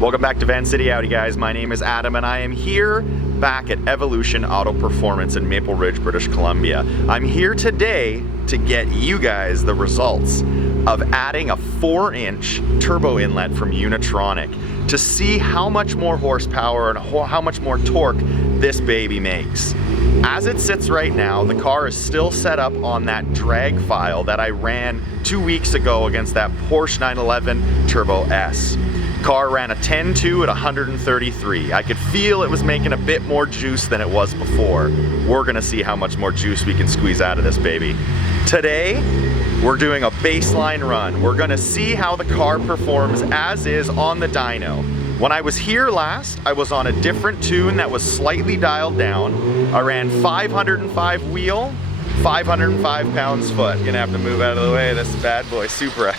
Welcome back to Van City Audi, guys. My name is Adam and I am here back at Evolution Auto Performance in Maple Ridge, British Columbia. I'm here today to get you guys the results of adding a 4-inch turbo inlet from Unitronic to see how much more horsepower and how much more torque this baby makes. As it sits right now, the car is still set up on that drag file that I ran 2 weeks ago against that Porsche 911 Turbo S. Car ran a 10.2 at 133. I could feel it was making a bit more juice than it was before. We're gonna see how much more juice we can squeeze out of this baby. Today, we're doing a baseline run. We're gonna see how the car performs as is on the dyno. When I was here last, I was on a different tune that was slightly dialed down. I ran 505 wheel, 505 pounds-foot. Gonna have to move out of the way of this bad boy Supra.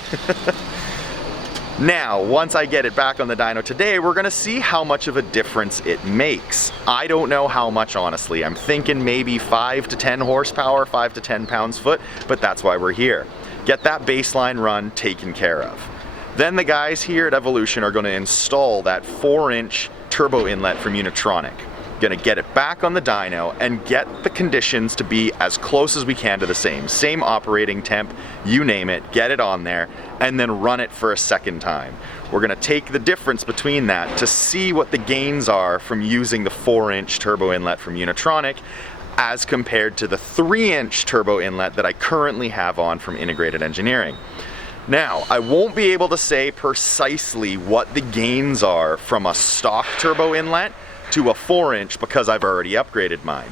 Now, once I get it back on the dyno today, we're gonna see how much of a difference it makes. I don't know how much, honestly. I'm thinking maybe 5 to 10 horsepower, 5 to 10 pounds-foot, but that's why we're here. Get that baseline run taken care of. Then the guys here at Evolution are gonna install that 4-inch turbo inlet from Unitronic. Gonna get it back on the dyno and get the conditions to be as close as we can to the same operating temp, you name it, get it on there, and then run it for a second time. We're gonna take the difference between that to see what the gains are from using the 4-inch turbo inlet from Unitronic as compared to the 3-inch turbo inlet that I currently have on from Integrated Engineering. Now, I won't be able to say precisely what the gains are from a stock turbo inlet to a 4-inch because I've already upgraded mine.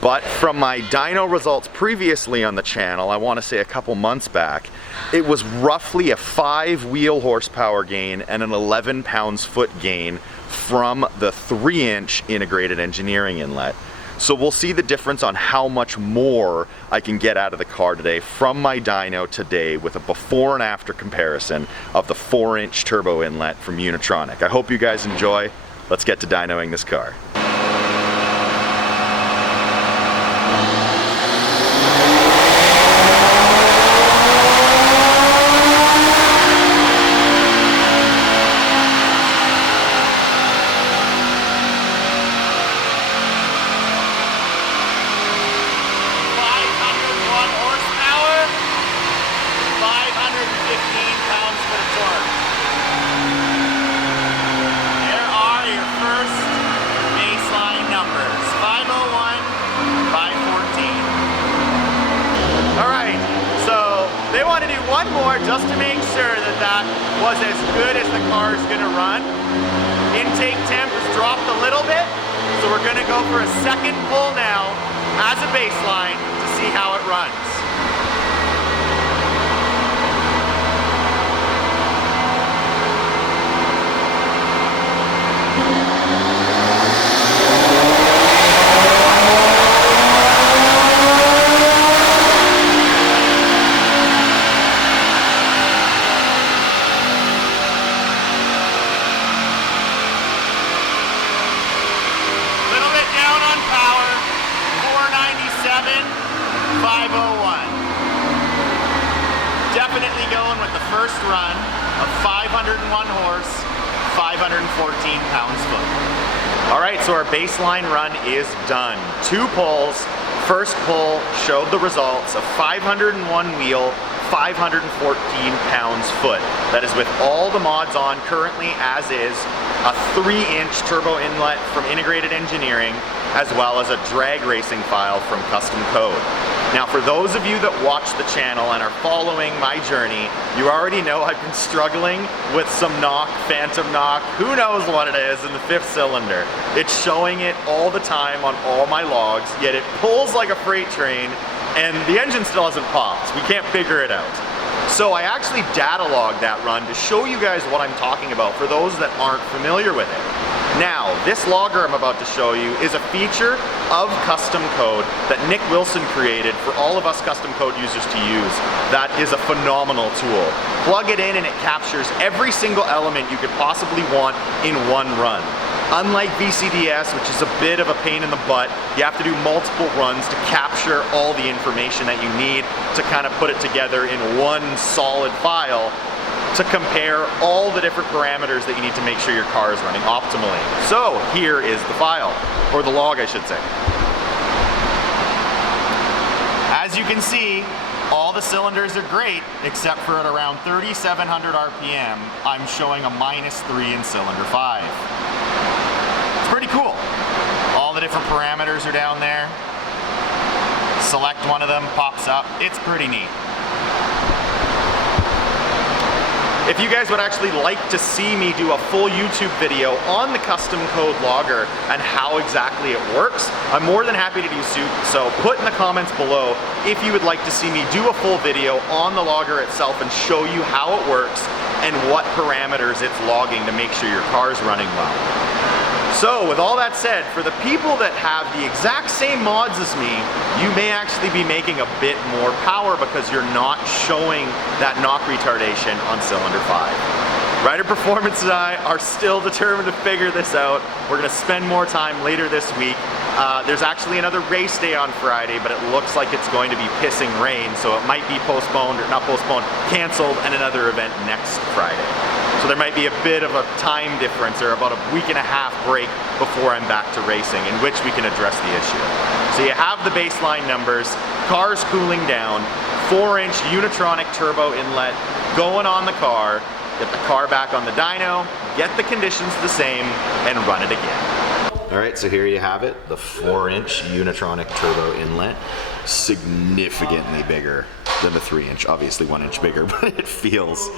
But from my dyno results previously on the channel, I want to say a couple months back, it was roughly a 5 wheel horsepower gain and an 11 pounds-foot gain from the 3-inch Integrated Engineering inlet. So we'll see the difference on how much more I can get out of the car today from my dyno today with a before and after comparison of the 4-inch turbo inlet from Unitronic. I hope you guys enjoy. Let's get to dynoing this car. One more just to make sure that that was as good as the car is gonna run. Intake temp has dropped a little bit, so we're gonna go for a second pull now as a baseline to see how it runs. Definitely going with the first run of 501 horse, 514 pounds-foot. All right, so our baseline run is done. 2 pulls. First pull showed the results of 501 wheel, 514 pounds-foot. That is with all the mods on currently, as is a 3-inch turbo inlet from Integrated Engineering, as well as a drag racing file from Custom Code. Now, for those of you that watch the channel and are following my journey, you already know I've been struggling with some knock, phantom knock, who knows what it is in the 5th cylinder. It's showing it all the time on all my logs, yet it pulls like a freight train and the engine still hasn't popped. We can't figure it out. So I actually data logged that run to show you guys what I'm talking about for those that aren't familiar with it. Now, this logger I'm about to show you is a feature of Custom Code that Nick Wilson created for all of us Custom Code users to use. That is a phenomenal tool. Plug it in and it captures every single element you could possibly want in one run. Unlike VCDS, which is a bit of a pain in the butt, you have to do multiple runs to capture all the information that you need to kind of put it together in one solid file. to compare all the different parameters that you need to make sure your car is running optimally. So here is the file, or the log I should say. As you can see, all the cylinders are great, except for at around 3,700 RPM, I'm showing a -3 in cylinder 5. It's pretty cool. All the different parameters are down there. Select one of them, pops up. It's pretty neat. If you guys would actually like to see me do a full YouTube video on the custom code logger and how exactly it works, I'm more than happy to do so. Put in the comments below if you would like to see me do a full video on the logger itself and show you how it works and what parameters it's logging to make sure your car is running well. So with all that said, for the people that have the exact same mods as me, you may actually be making a bit more power because you're not showing that knock retardation on cylinder 5. Rider Performance and I are still determined to figure this out. We're gonna spend more time later this week. There's actually another race day on Friday, but it looks like it's going to be pissing rain, so it might be postponed, or not postponed, canceled, and another event next Friday. So there might be a bit of a time difference, or about a week and a half break before I'm back to racing, in which we can address the issue. So you have the baseline numbers, car's cooling down, 4-inch Unitronic turbo inlet going on the car, get the car back on the dyno, get the conditions the same, and run it again. All right, so here you have it, the 4-inch Unitronic turbo inlet, significantly bigger than the 3-inch, obviously 1 inch bigger, but it feels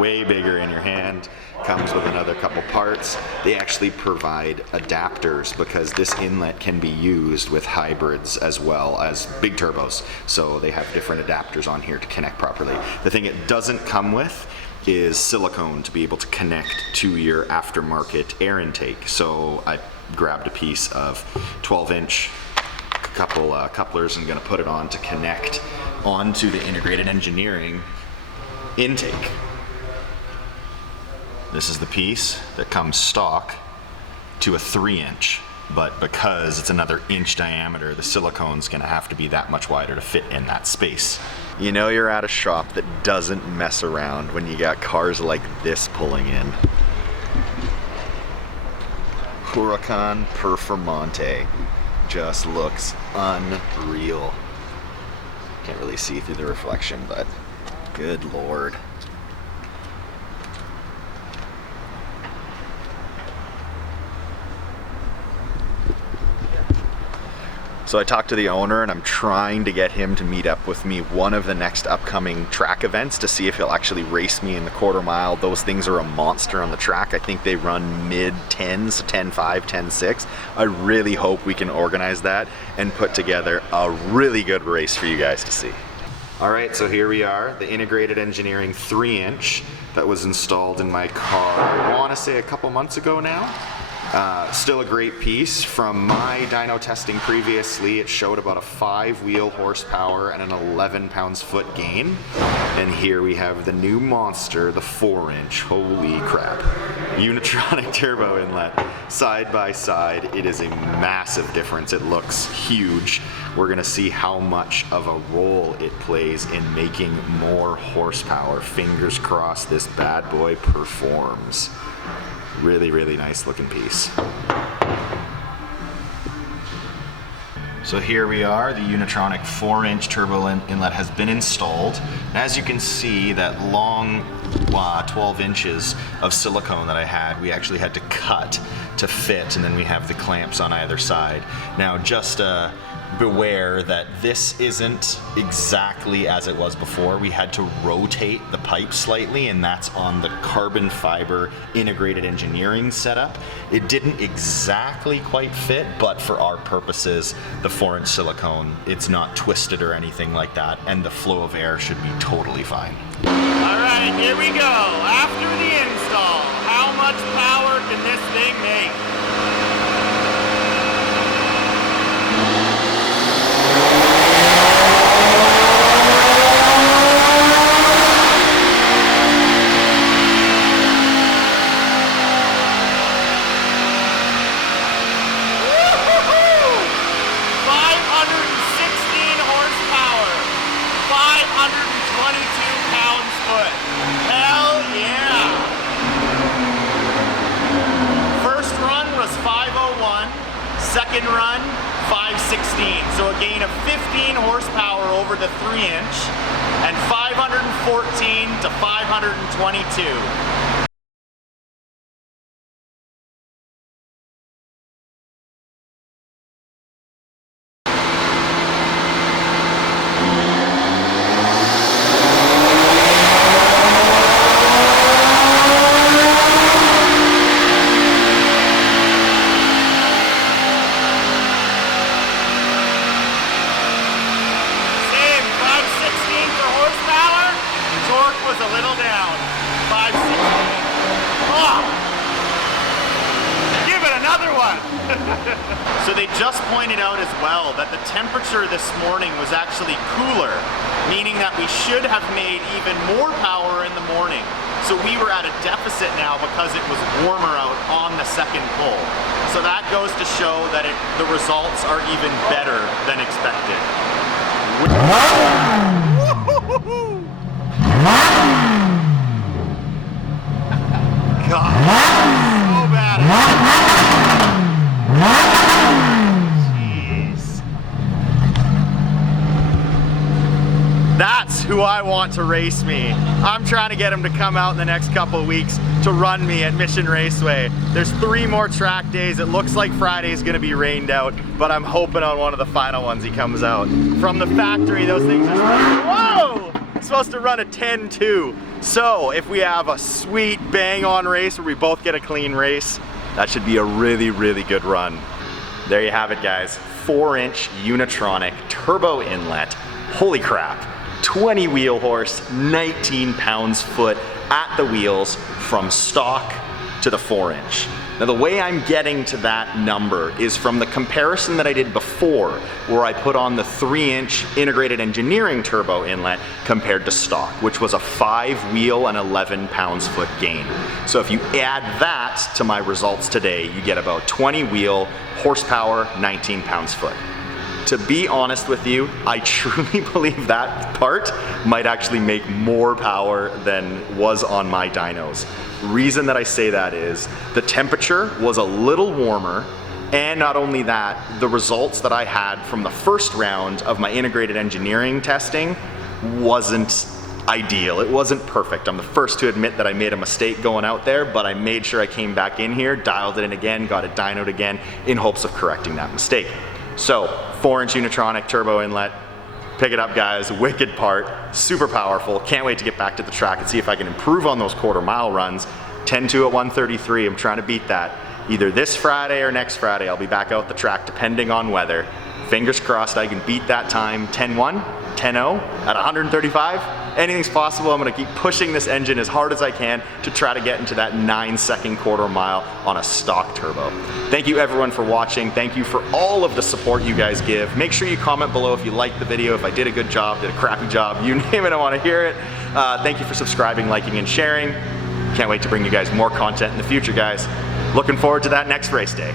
way bigger in your hand. Comes with another couple parts. They actually provide adapters because this inlet can be used with hybrids as well as big turbos. So they have different adapters on here to connect properly. The thing it doesn't come with is silicone to be able to connect to your aftermarket air intake. So I grabbed a piece of 12-inch couple couplers and gonna put it on to connect onto the integrated engineering intake. This is the piece that comes stock to a 3-inch, but because it's another inch diameter, the silicone's gonna have to be that much wider to fit in that space. You know you're at a shop that doesn't mess around when you got cars like this pulling in. Huracan Performante just looks unreal. Can't really see through the reflection, but good lord. So I talked to the owner and I'm trying to get him to meet up with me one of the next upcoming track events to see if he'll actually race me in the quarter mile. Those things are a monster on the track. I think they run mid-10s, 10.5, 10.6. I really hope we can organize that and put together a really good race for you guys to see. All right, so here we are, the integrated engineering 3-inch that was installed in my car, I want to say a couple months ago now. Still a great piece. From my dyno testing previously, it showed about a 5-wheel horsepower and an 11 pounds-foot gain. And here we have the new monster, the 4-inch. Holy crap. Unitronic turbo inlet, side by side. It is a massive difference. It looks huge. We're gonna see how much of a role it plays in making more horsepower. Fingers crossed this bad boy performs. Really, really nice looking piece. So here we are, the Unitronic 4-inch turbo inlet has been installed. And as you can see, that long 12 inches of silicone that I had, we actually had to cut to fit, and then we have the clamps on either side. Now just beware that this isn't exactly as it was before. We had to rotate the pipe slightly, and that's on the carbon fiber integrated engineering setup. It didn't exactly quite fit, but for our purposes, the 4-inch silicone, it's not twisted or anything like that, and the flow of air should be totally fine. All right, here we go. After the install, how much power can this thing make? Hell yeah! second run, 516. So a gain of 15 horsepower over the 3-inch and 514 to 522. A little down, 516. Oh! Give it another one. So they just pointed out as well that the temperature this morning was actually cooler, meaning that we should have made even more power in the morning. So we were at a deficit now because it was warmer out on the second pull. So that goes to show that the results are even better than expected. God, so bad. Jeez. That's who I want to race me. I'm trying to get him to come out in the next couple of weeks to run me at Mission Raceway. There's 3 more track days. It looks like Friday is gonna be rained out, but I'm hoping on one of the final ones he comes out. From the factory, those things are whoa! Supposed to run a 10.2. So if we have a sweet bang on race where we both get a clean race, that should be a really, really good run. There you have it, guys. 4-inch Unitronic turbo inlet. Holy crap. 20 wheel horse, 19 pounds-foot at the wheels from stock to the 4-inch. Now the way I'm getting to that number is from the comparison that I did before, where I put on the 3-inch integrated engineering turbo inlet compared to stock, which was a 5-wheel and 11 pounds-foot gain. So if you add that to my results today, you get about 20 wheel, horsepower, 19 pounds-foot. To be honest with you, I truly believe that part might actually make more power than was on my dynos. Reason that I say that is the temperature was a little warmer, and not only that, the results that I had from the first round of my integrated engineering testing wasn't ideal. It wasn't perfect. I'm the first to admit that I made a mistake going out there, but I made sure I came back in here, dialed it in again, got it dynoed again in hopes of correcting that mistake. So 4-inch Unitronic turbo inlet, pick it up, guys. Wicked part, super powerful. Can't wait to get back to the track and see if I can improve on those quarter-mile runs. 10.2 at 133, I'm trying to beat that. Either this Friday or next Friday, I'll be back out the track depending on weather. Fingers crossed I can beat that time. 10.1, 10.0 at 135. Anything's possible. I'm gonna keep pushing this engine as hard as I can to try to get into that 9-second quarter mile on a stock turbo. Thank you everyone for watching. Thank you for all of the support you guys give. Make sure you comment below if you liked the video, if I did a good job, did a crappy job, you name it, I wanna hear it. Thank you for subscribing, liking, and sharing. Can't wait to bring you guys more content in the future, guys. Looking forward to that next race day.